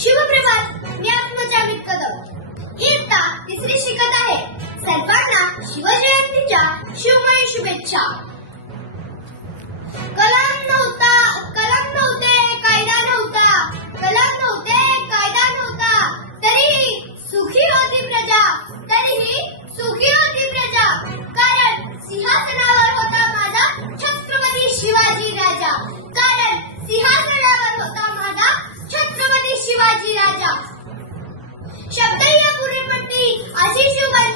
शिवप्रभात मी आत्मजागृत कदम ही आता तिसरी शिकत आहे. सर्वांना शिवजयंतीच्या शिवमय शुभेच्छा. 好，继续问。